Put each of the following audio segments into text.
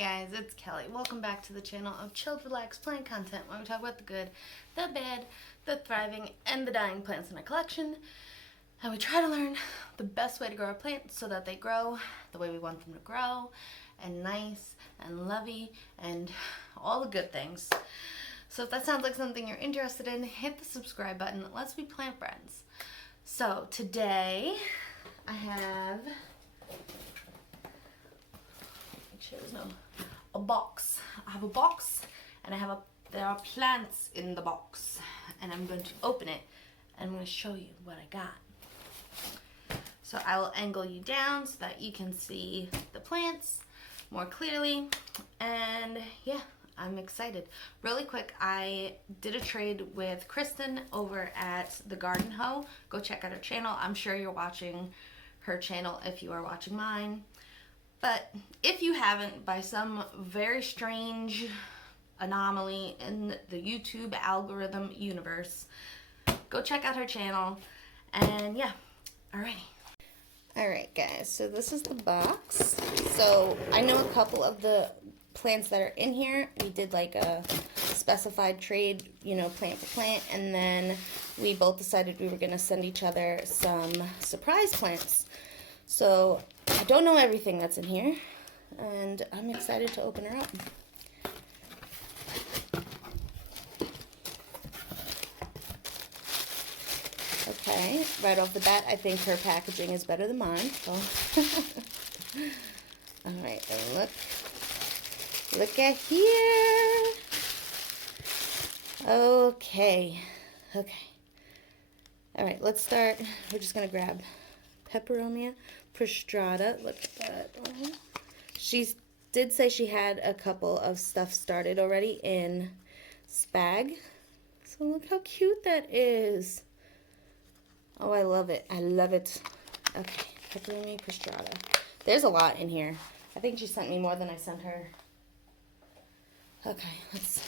guys, it's Kelly. Welcome back to the channel of chilled, relaxed plant content where we talk about the good, the bad, the thriving, and the dying plants in our collection. And we try to learn the best way to grow our plants so that they grow the way we want them to grow, and nice and lovey and all the good things. So if that sounds like something you're interested in, hit the subscribe button. Let's be plant friends. So today I have a box. I have a box and there are plants in the box, and I'm going to open it and I'm going to show you what I got. So I will angle you down so that you can see the plants more clearly, and yeah, I'm excited. Really quick, I did a trade with Christin over at the Garden Hoe. Go check out her channel. I'm sure you're watching her channel if you are watching mine. But if you haven't, by some very strange anomaly in the YouTube algorithm universe, go check out her channel. And yeah, alrighty. Alright guys, so this is the box. So I know a couple of the plants that are in here. We did like a specified trade, you know, plant for plant, and then we both decided we were going to send each other some surprise plants. So I don't know everything that's in here, and I'm excited to open her up. Okay, right off the bat, I think her packaging is better than mine. So. Alright, and look at here. Okay. Alright, let's start. We're just going to grab Peperomia prostrata. Look at that. She did say she had a couple of stuff started already in Spag. So look how cute that is. Oh, I love it. I love it. Okay, Peperomia prostrata. There's a lot in here. I think she sent me more than I sent her. Okay, let's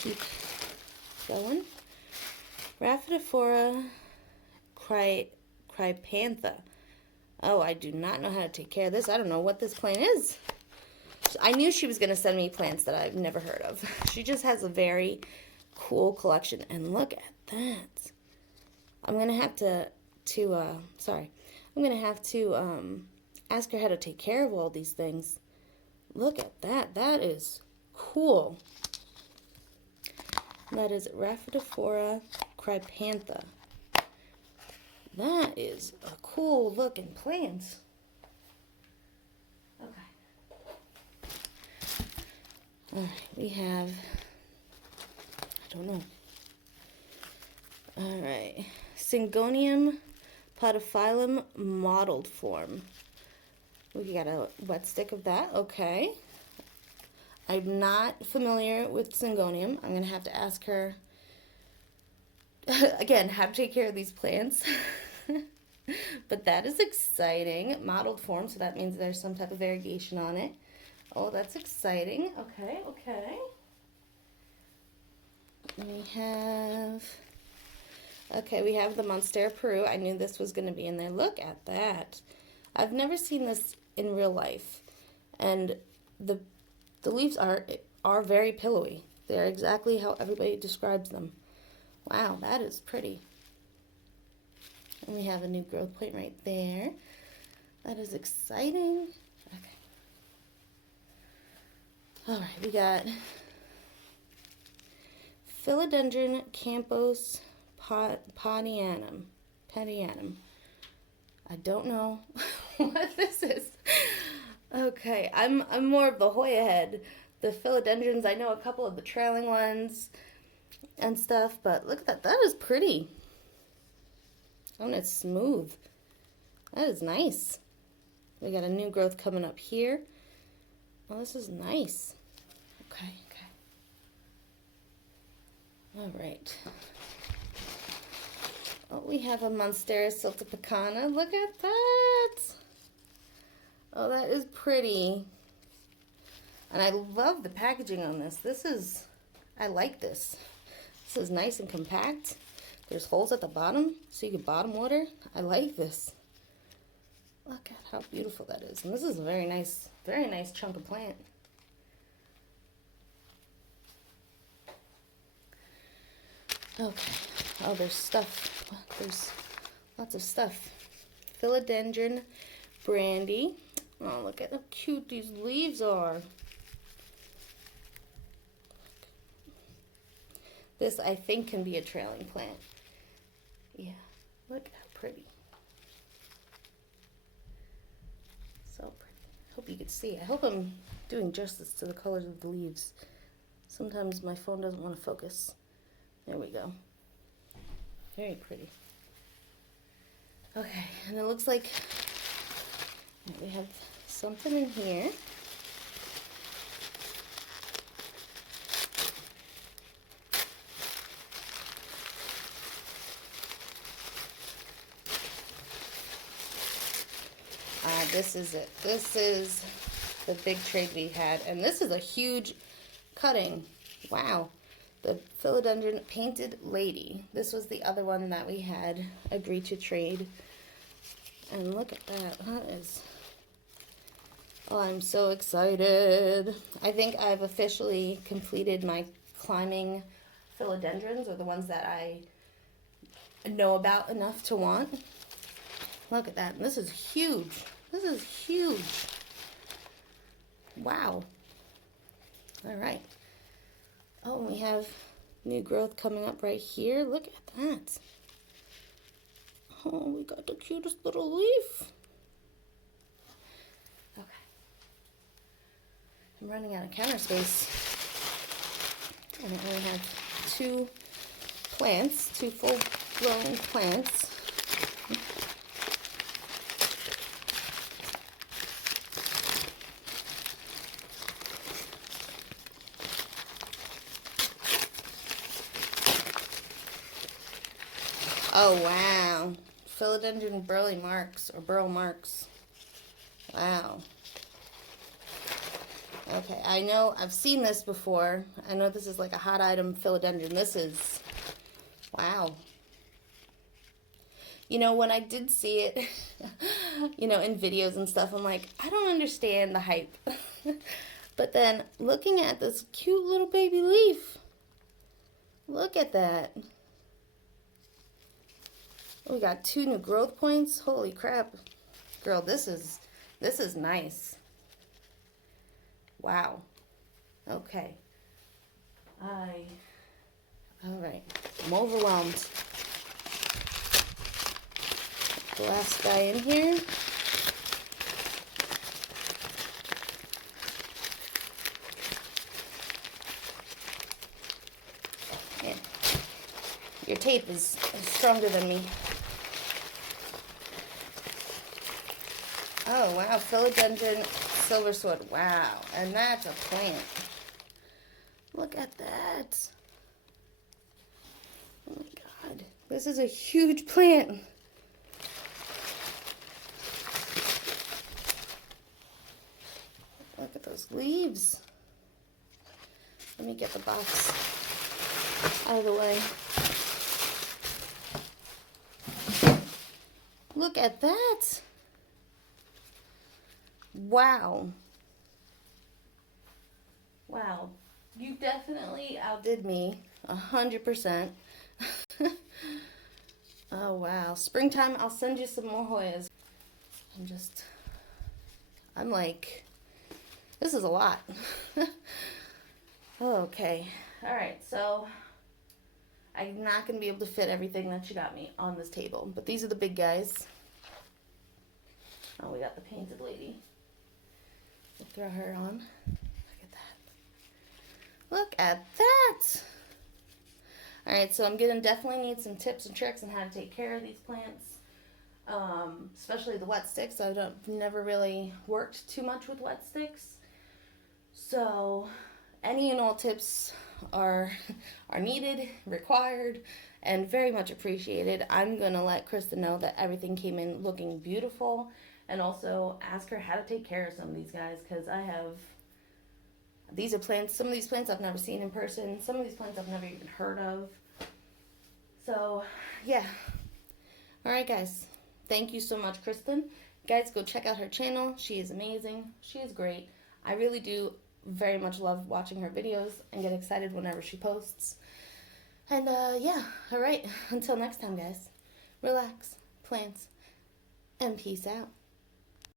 keep going. Rhaphidophora Crypantha. Oh, I do not know how to take care of this. I don't know what this plant is. I knew she was going to send me plants that I've never heard of. She just has a very cool collection. And look at that. I'm going to have to ask her how to take care of all these things. Look at that. That is cool. That is Rhaphidophora Crypantha. That is a cool looking plant. Okay. Alright, we have, I don't know. Alright. Syngonium podophyllum mottled form. We got a wet stick of that. Okay. I'm not familiar with Syngonium. I'm going to have to ask her, again, how to take care of these plants. But that is exciting. Mottled form, so that means there's some type of variegation on it. Oh, that's exciting. Okay. We have the Monstera Peru. I knew this was going to be in there. Look at that. I've never seen this in real life. And the leaves are very pillowy. They're exactly how everybody describes them. Wow, that is pretty. And we have a new growth point right there. That is exciting. Okay. Alright, we got Philodendron Campos Padianum. I don't know what this is. Okay, I'm more of the Hoya head. The philodendrons, I know a couple of the trailing ones and stuff, but look at that. That is pretty. Oh, and it's smooth. That is nice. We got a new growth coming up here. Oh, this is nice. Okay. All right. Oh, we have a Monstera siltepecana. Look at that. Oh, that is pretty. And I love the packaging on this. I like this. This is nice and compact. There's holes at the bottom so you can bottom water. I like this. Look at how beautiful that is. And this is a very nice chunk of plant. Okay. Oh, there's stuff. There's lots of stuff. Philodendron brandy. Oh, look at how cute these leaves are. This, I think, can be a trailing plant. Yeah, look how pretty. So pretty. Hope you can see. I hope I'm doing justice to the colors of the leaves. Sometimes my phone doesn't want to focus. There we go. Very pretty. Okay, and it looks like we have something in here. This is it. This is the big trade we had, and this is a huge cutting. Wow. The Philodendron Painted Lady. This was the other one that we had agreed to trade. And look at that. That is... Oh, I'm so excited. I think I've officially completed my climbing philodendrons, or the ones that I know about enough to want. Look at that. And this is huge. This is huge. Wow. All right. Oh, we have new growth coming up right here. Look at that. Oh, we got the cutest little leaf. Okay. I'm running out of counter space. And I only have two plants, two full-blown plants. Oh, wow. Philodendron burley marks, or burl marks. Wow. Okay, I know, I've seen this before. I know this is like a hot item philodendron. This is, wow. You know, when I did see it, you know, in videos and stuff, I'm like, I don't understand the hype. But then, looking at this cute little baby leaf, look at that. We got 2 new growth points. Holy crap. Girl, this is nice. Wow. Okay. All right. I'm overwhelmed. The last guy in here. Yeah. Your tape is stronger than me. Oh, wow, philodendron silver sword. Wow, and that's a plant. Look at that. Oh my God, this is a huge plant. Look at those leaves. Let me get the box out of the way. Look at that. Wow. Wow. You definitely outdid me 100%. Oh, wow. Springtime, I'll send you some more Hoyas. I'm like, this is a lot. Okay. All right. So I'm not going to be able to fit everything that you got me on this table, but these are the big guys. Oh, we got the Painted Lady. We'll throw her on. Look at that. Look at that. All right, so I'm going to definitely need some tips and tricks on how to take care of these plants, especially the wet sticks. I've never really worked too much with wet sticks. So any and all tips are needed, required, and very much appreciated. I'm going to let Krista know that everything came in looking beautiful, and also ask her how to take care of some of these guys, because these are plants, some of these plants I've never seen in person, some of these plants I've never even heard of. So, yeah. Alright guys, thank you so much, Kristen, Guys, go check out her channel. She is amazing. She is great. I really do very much love watching her videos and get excited whenever she posts. And yeah, alright, until next time, guys. Relax, plants, and peace out.